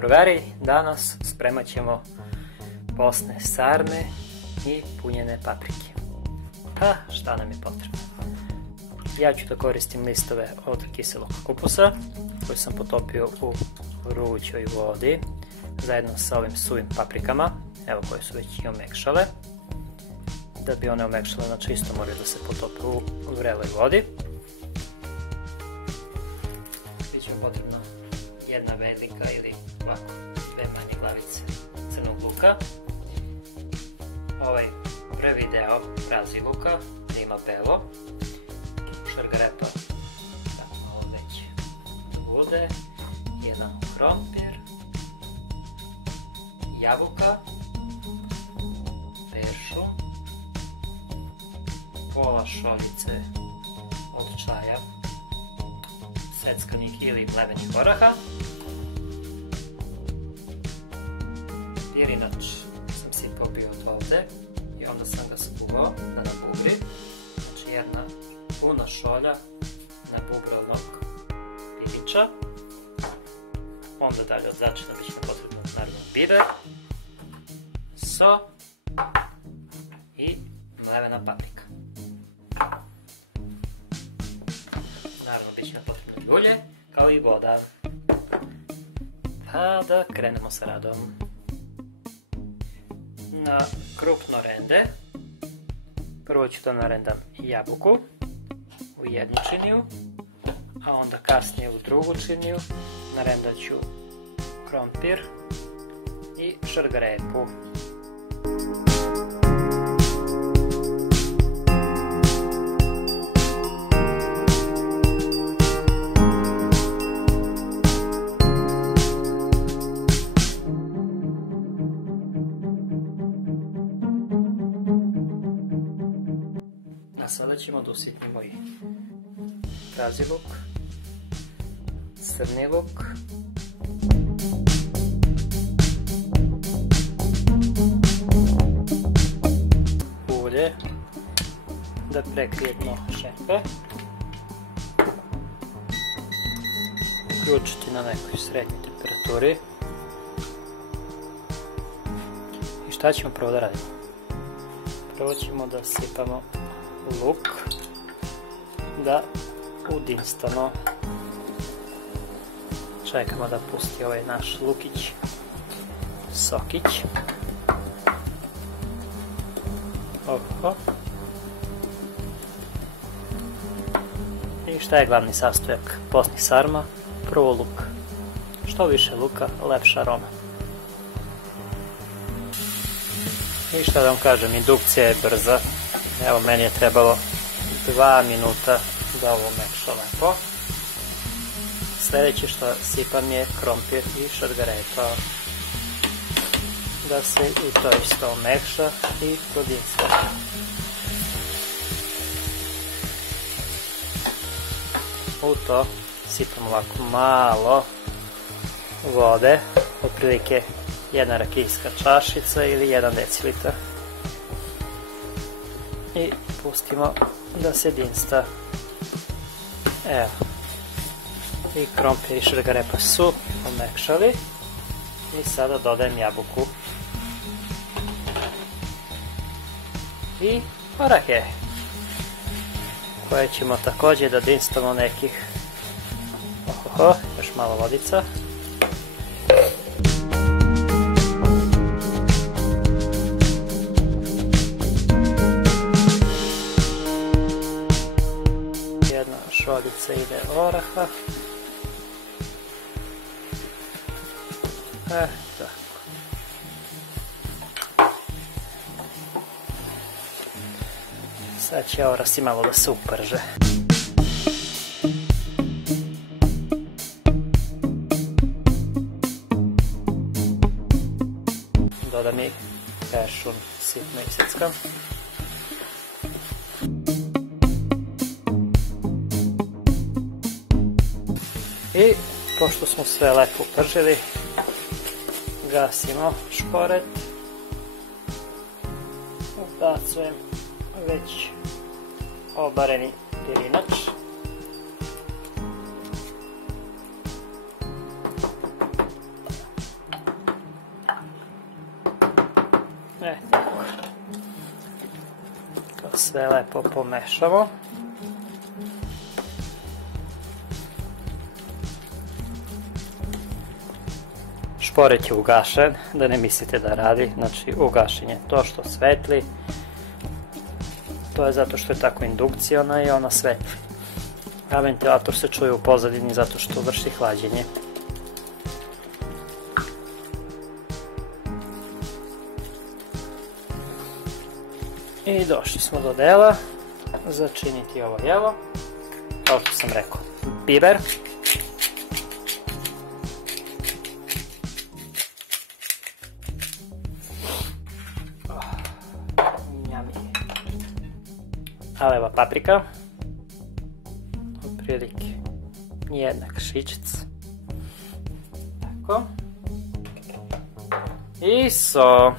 drugari, danas spremat ćemo postne sarme i punjene paprike. Pa šta nam je potrebno? Ja ću da koristim listove od kiselog kupusa koji sam potopio u vrućoj vodi zajedno sa ovim suvim paprikama, evo koje su već i omekšale. Da bi one omekšale, znači isto moraju da se potope u vreloj vodi. Biće potrebno jedna velika ili ovako dve manje glavice crnog luka. Ovaj prvi deo prazi luka da ima belo, šargarepa da malo već bude, jedan krompir, jabuka, peršun, pola šoljice od čaja seckanih ili mlevenih oraha, pirinač sam sipao bio od ovde i onda sam ga skuvao da nabubri, znači jedna puna šolja nabubrenog pirinča. Onda dalje od začina biće nam potrebno naravno biber, so i mlevena paprika. Naravno biće nam potrebno ulje kao i voda. Pa da krenemo sa radom. Na krupno rende prvo ću da narendam jabuku u jednu činiju, a onda kasnije u drugu činiju narendat ću krompir i šargarepu. A sada ćemo da usitnimo i prazi luk, crni luk, ulje da prekrije dno šepe, uključiti na nekoj srednjoj temperaturi. I šta ćemo prvo da radimo? Prvo ćemo da sipamo luk da udinstano. Čekamo da pusti ovaj naš lukić, sokić. Oho. I šta je glavni sastojak postnih sarma? Prvo luk. Što više luka, lepša aroma. I šta da vam kažem, indukcija je brza. Evo, meni je trebalo 2 minuta da ovo mekša lepo. Sljedeće što sipam je krompir i šargarepa. Da se i to isto omekša i podinsta. U to sipam ovako malo vode, otprilike jedna rakijska čašica ili 1 decilitar. I pustimo da se dinsta. Evo. I krompir i šargarepa su omekšali. I sada dodajem jabuku. I orahe, koje ćemo također da dinstamo nekih, još malo vodica. Jedna šoljica ide oraha. Tako. Sad će orasi malo da se uprže. Dodam i peršun, sitno iseckam. I pošto smo sve lepo upržili, gasimo šporet. Ubacujem već obareni pirinač. Tako. To sve lepo pomešamo. Šporet je ugašen, da ne mislite da radi, znači ugašen je to što svetli. To je zato što je tako indukcijona i ona svetli. A ventilator se čuje u pozadini zato što vrši hlađenje. I došli smo do dela začiniti ovo jelo. Kao što sam rekao, biber. Aleva paprika. Otprilike jedna kašičica. Tako. I so.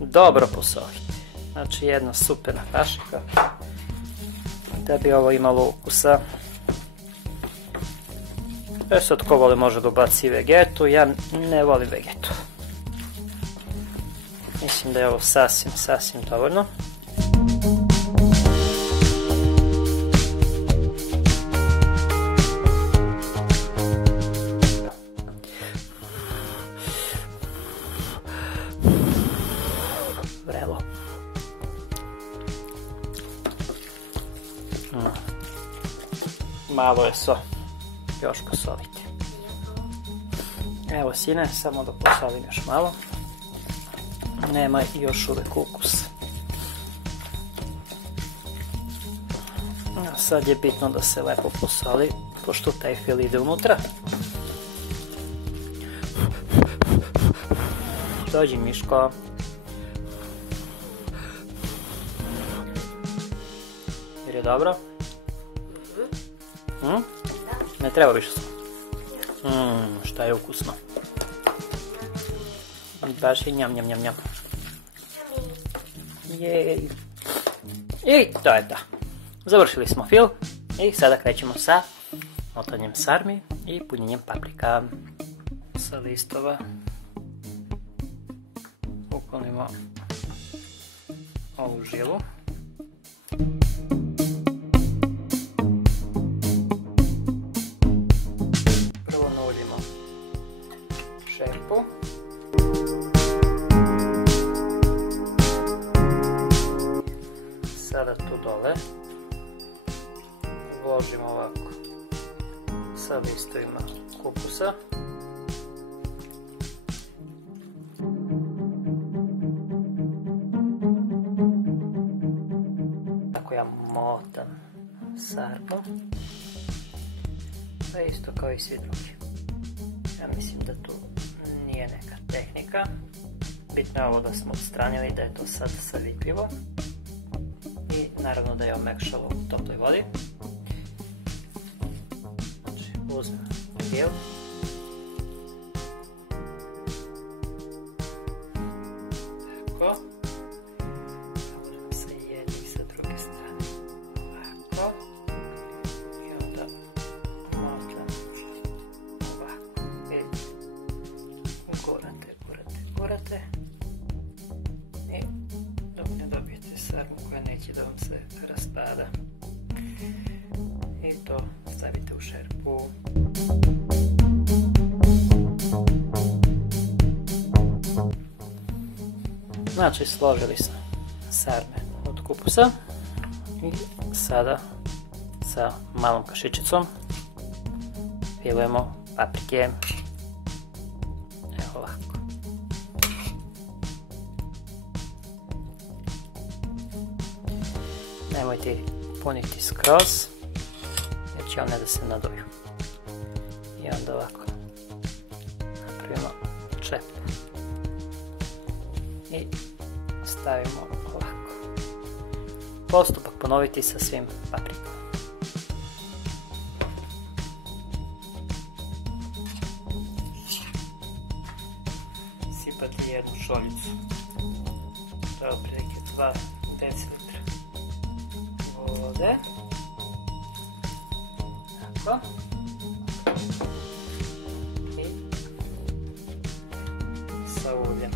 Dobro posoliti. Znači jedna supera kašika. Da bi ovo imalo ukusa. Sad ko voli može da ubaci vegetu. Ja ne volim vegetu. Mislim da je ovo sasvim dovoljno. Vrelo. Malo je so. Još posoliti. Evo sine, samo da posolim još malo. Nema još uvek ukus. Sad je bitno da se lepo posoli, pošto taj fil ide unutra. Dođi Miško. Jer je dobro? Ne treba više so. Šta je ukusno. Baš je njam. Jej. I to je to. Završili smo fil i sada krećemo sa motanjem sarmi i punjenjem paprika. Sa listova uklonimo ovu žilu. Prvo nauljimo šerpu. Sada tu dole uložimo ovako sa listovima kupusa. Tako ja motam sarmu. Pa isto kao i svi drugi. Ja mislim da tu nije neka tehnika. Bitno je ovo da smo odstranili, da je to sad savitljivo. I naravno da je omekšalo u toploj vodi. Znači uzmem fil. Tako. Stavljam sa jedne i sa druge strane. Ovako. I onda motam ovako. I gurate. I dok ne dobijete sarmu koja neće da vam se raspada. I to stavite u šerpu. Znači složili smo sarme od kupusa i sada sa malom kašičicom filujemo paprike. Evo ovako. Nemojte puniti skroz, jer će one da se naduju. I onda ovako napravimo čep. I stavimo ovako. Postupak ponoviti sa svim paprikama. Sipati jednu šoljicu. To je otprilike 2 decilitra vode. Tako. I sa uljem.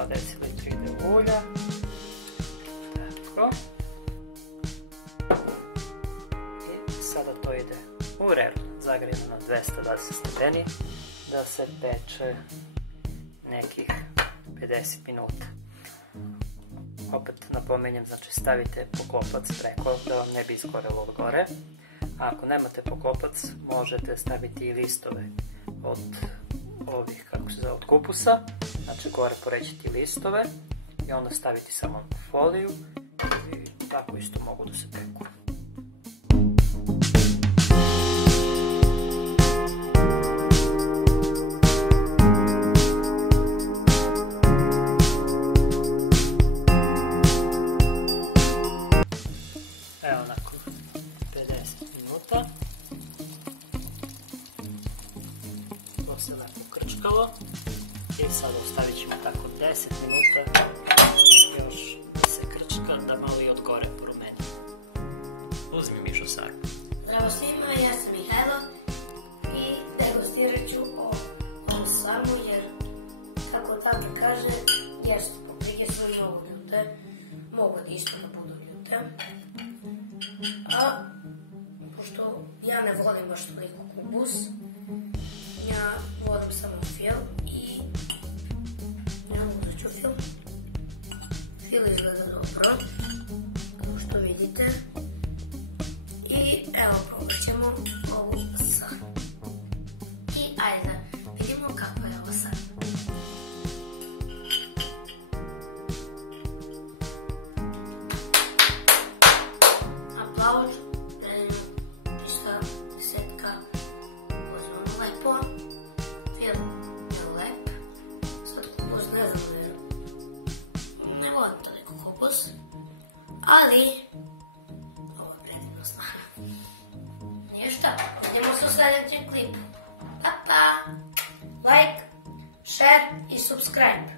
2 dl ide ulja. Tako. I sada to ide u vrelu, zagrijano na 220 stepeni, da se peče nekih 50 minuta. Opet napominjem, znači stavite poklopac preko da vam ne bi izgorelo od gore. A ako nemate poklopac, možete staviti i listove od ovih, kako se zove, od kupusa. Znači gore porećiti listove i onda staviti samo foliju i tako isto mogu da se peku. Evo nakon 50 minuta to se lepo krčkalo i sada ostavit ćemo tako 10 minuta još da se krčka, da malo i od gore promeni. Uzmi Mišo sarmu. Zdravo svima, ja sam Mihajlo i degustirat ću ovu sarmu jer, kako tata kaže, jeste paprike su mnogo ljute, mogu da isto da budu ljute. A, pošto ja ne volim baš toliko kubus, ja volim samo fil i ja uzet ću fil. Fil izgleda dobro, kao što vidite. I evo, probat ćemo ovu sarmu. I ajde, vidimo kako je ova sarma. Aplauz, predivno, čista desetka, uzmano lepo. Film je lep. Sad kupus ne znam jer ne volim toliko kupus, ali ovo je predivno stvarno. Ništa, vidimo se u sljedećem klipu. Pa! Like, share i subscribe.